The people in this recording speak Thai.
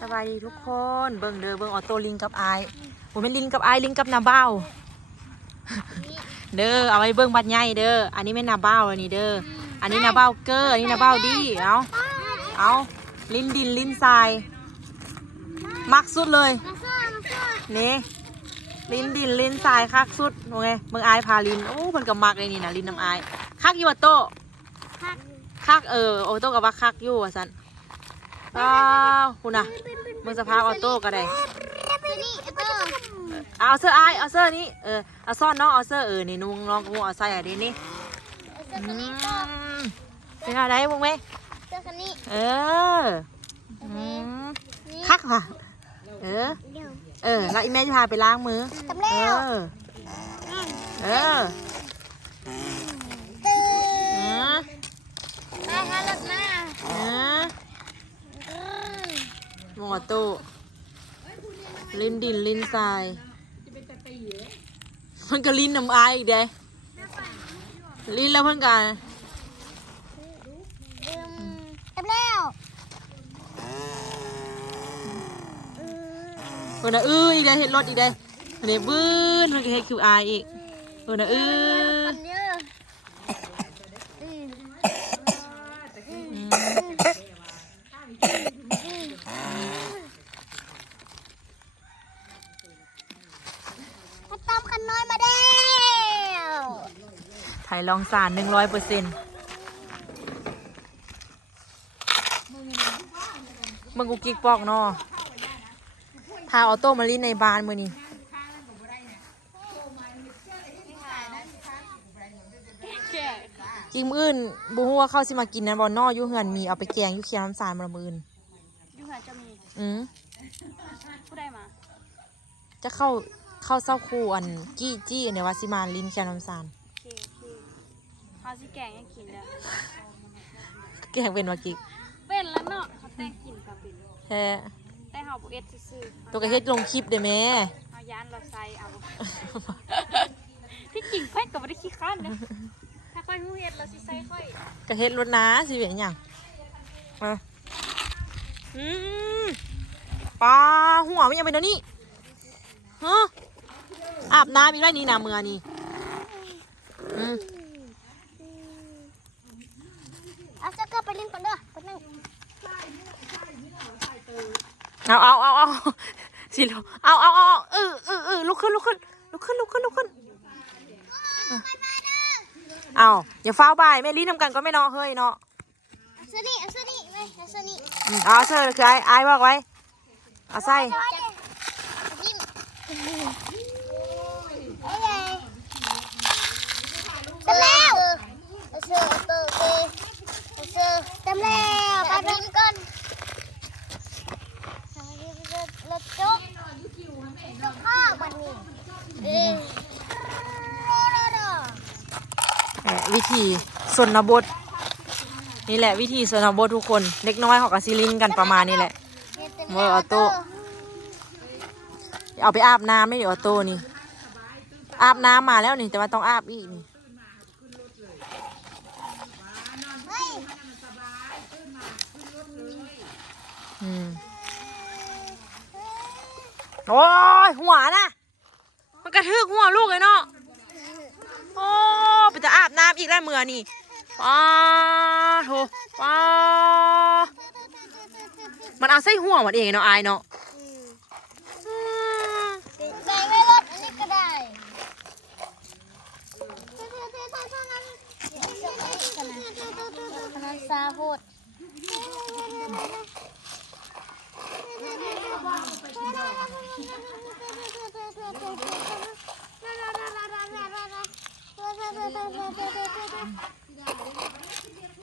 สบายดีทุกคนเบิ่งเด้อเบิ่งออโต้ลิงกับไอผมเป็นลิงกับไอลิงกับนาบ้าเด้อเอาไว้เบิ่งบัดใหญ่เด้ออันนี้ไม่นาบ้าเลยนี่เด้ออันนี้นาบ้าเกอร์อันนี้นาบ้าดีเอาลิ้นดินลิ้นทรายมักสุดเลยนี่ลิ้นดินลิ้นทรายคักสุดโอเคเบิ่งไอพาลินโอ้เพิ่นก็มักเลยนี่นะลิ้นน้ำไอคักอยู่ออโต้คักออโต้กับว่าคักอยู่ว่าซั่นคุณน่ะมึงสภาพออโต้ก็ได้เอาเสื้อเอาเสื้อนี้เอาซ่อนน้องเอาเสื้อนี่นุ่งน้องกูเอาใส่อะไรนี่เป็นอะไรมึงไหมเสื้อคันนี้คักค่ะแล้วอีแม่จะพาไปล้างมือมาฮะรถมาหมอตู้ลิ้นดินลิ้นทรายมันก็ลิ้นน้ำอายอีกเด้ลิ้นแล้วเพิ่งกันจำแล้วอีกเด้เห็นรถอีกเด้เนี่ยบื้นมันก็เห็นคิวอายอีกตามคันน้อยมาแล้วไทยลองสาร100%มึงกูกิ๊กปอกเนาะพาออโต้มาลิ้นในบ้านมือนี่กินมื้ออื่นบูฮู้ว่าเข้าสิมากินนั้นบอนนออยู่เหือนมีเอาไปแกงอยู่เคียงน้ำสารมามื้ออื่นอยู่เหือนจะมีผู้ใดมาจะเข้าเศร้าคู่อันจี้อันเนี้ยว่าสิมาลิ้นเคียงน้ำสารเขาสิแกงให้กินแล้วแกงเป็นว่ากิ๊กเป็นแล้วเนาะเขาแต่งกินกับเป็นแท้แต่เฮาบ่เอ็ดซื่อตัวกระเฮ็ดลงคลิปเด้แม่เอายานเราใส่เอาที่จริงค่อยก็บ่ได้ขี้คร้านนะถ้าค่อยฮู้เฮ็ดเราสิใส่ค่อยกระเฮ็ดรถน้าสิเป็นหยังปลาหัวมันยังเป็นเดี๋ยวนี้ฮะอาบน้ำอีกได้นี่นะเมื่อนี่เอาจะก็ไปเล่นก่อนเด้อไปนั่งเอาสิลูกเอาลุกขึ้นเอาอย่าฟ้าวบ่ายแม่ลิ้นทำกันก็ไม่นอเฮ้ยเนาะเอาเสื้อนี่ไหมเอาเสื้อนี่เอาเสื้อคือไอ้บอกไว้เอาใส่จำแล้วเอาเสื้อจำแล้วไปบินก่อนรถจกข้าวมันนี่วิธีชนบทนี่แหละวิธีชนบททุกคนเล็กน้อยเขากับซีลิงกันประมาณนี้แหละเมื่อออโต้เอาไปอาบน้ำไม่เดี๋ยวออโต้นี่อาบน้ำมาแล้วนี่แต่ว่าต้องอาบอีกนี่โอ้ยหัวนะมันกระทึกหัวลูกเลยเนาะโอ้ไปจะอาบน้ำอีกแล้วเมื่อนี่โถมันเอาไส้หัวมันเองเนาะอายเนาะใส่ไว้รถอันนี้ก็ได้ขนาดซาโหด